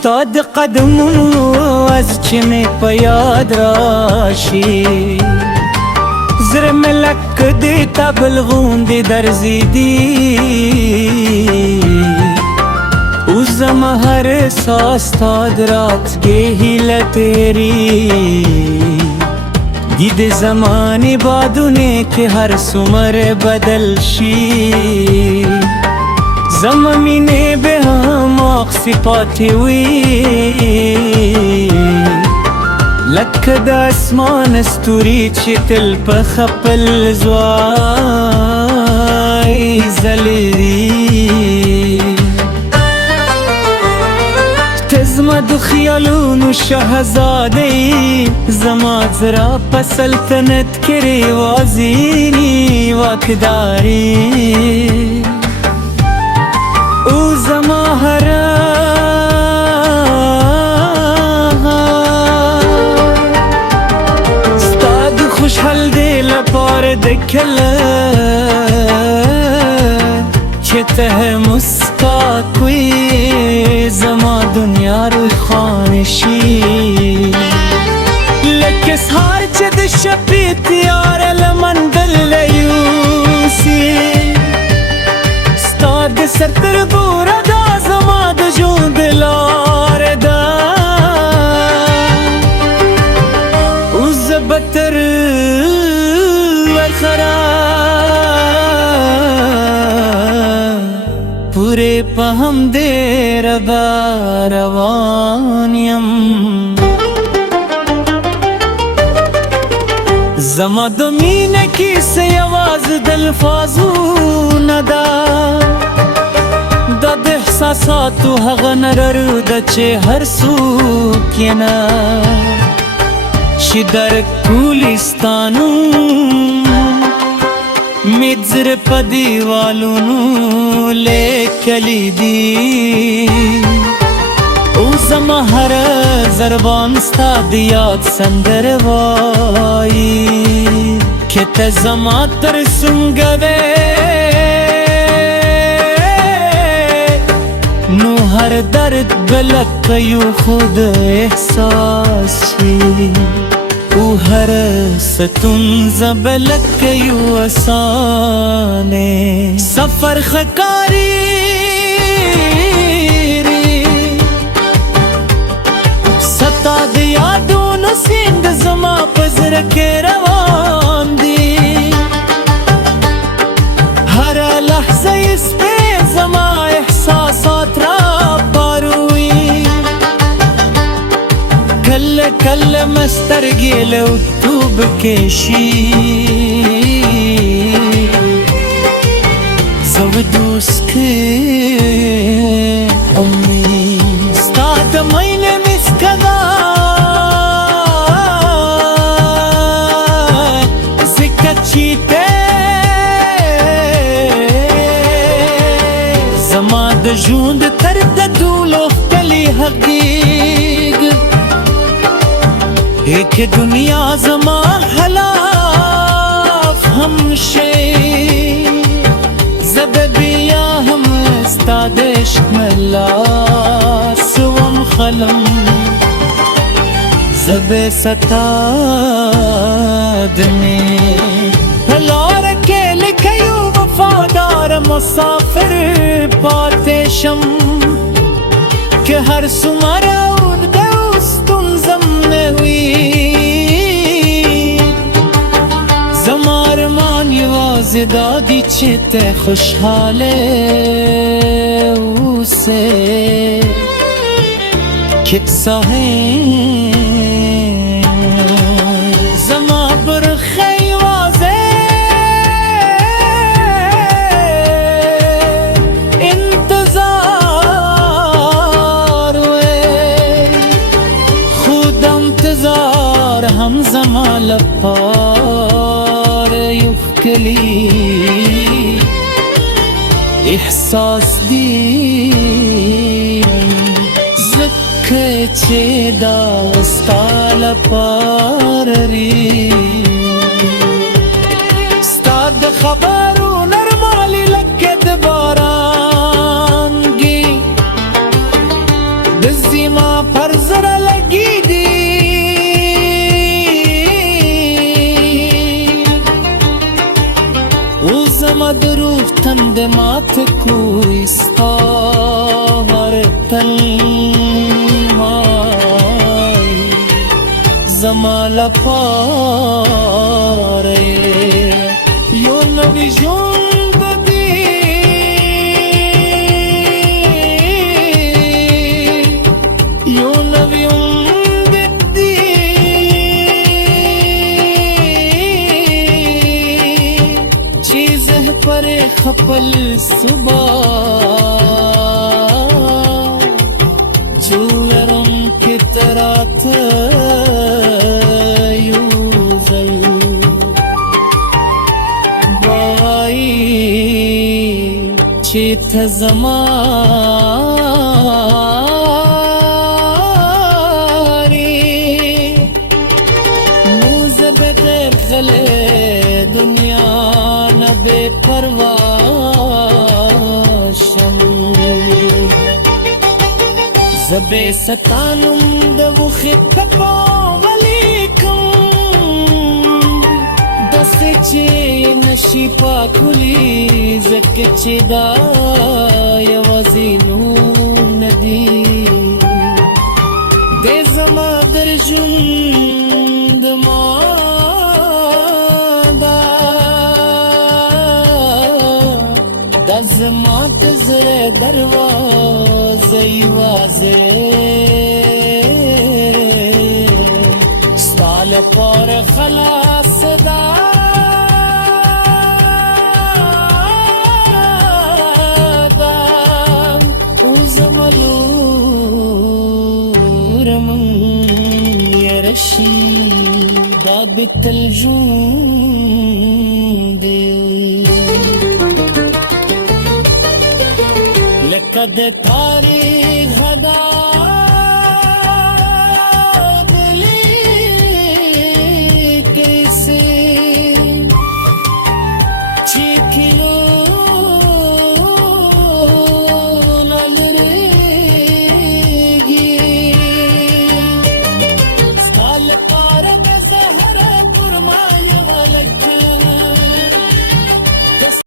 ستاد قدمونو از چې مې په یاد راشي زړه مې لکه د تبل غوندې درزېدي اوس زما هر احساس ستا د راتګې هیله تېري دي د زمانې بادونې کې هر څومره بدل شي زما مینې به هم اقصی پاتې وي لکه د اسمان ستوري چې تل په خپل ځوای ځلېږي ته زما د خیالونو شهزاده زما زړه په سلطنت کې رواځي واکداري او زما هر ستا د خوشحال دی لپاره د کله چې ته مسکا کوې زما دنیا روښانه شي لکه سهار چې د شپې تیاره له منګله یوسي ستا د سر تر ګوره دا زما د ژوند لاره ده اوس زه به تر ورسره پورې په همدې ربه روان یم زما د مینې کیسه یوازې د الفاظو نه ده دا د احساساتو هغه نرر ده چې هر څوک یې نه شي درک کولی ستا نوم مې د زړه په دیوالونو لیکلی دي اوس زما هر ضربان ستا د یاد سندره وایي که ته زما تر څنګه وې نو هر درد به لکه یو خود احساس شي او هر ستونزه به لکه یو اسانه سفر ښکاري ستا د یادونو سیند زما په زړه کې روان دی هره لحظه یې سپې زما احساسات را پاروي کله کله مسترګې له اوتوب کې شي زه دوست کې امید ستا د مینې مسکدا ځکه چې ته زما د ژوند تر ټولو ښکلی حقیق ایک دنیا زما خلاف هم شي زه به بیا هم ستا د عشق ملاس وم خلم زه به ستا د مې په لاره کې لکه یو وفادار مسافر پاتې شم که هر څومره اوږده ستونزه م نه وي زما ارمان یوازې دا دی چې ته خوشحاله اوسې که صحیح زما برخه یوازې انتظار خود انتظار هم زما لپاره یو ښکلی احساس دی ځکه چې دا ستا لپاره ستا د خبرو نرموالی لکه د باران ګي د زما وزما دروف تند مات کوی ستار تنهای زما لپاره یو نوی ژوند دی یو نوی عمر دی چیزه پر خپل صبح جولرم کی ترات یوزل بای چیت زمانی موز بغیر خلے دنیا نہ بے پرواہ شم زبے ستانم دو خطبو ولیکم دسته چې نشي پاکولی زکه چې دا یوازې نوم ندی د زما در ژوند ماده دا زما د زړه دروازه یوازې ستا لپاره خلاص ده دا بتلجون دی لکه د تاریخ دا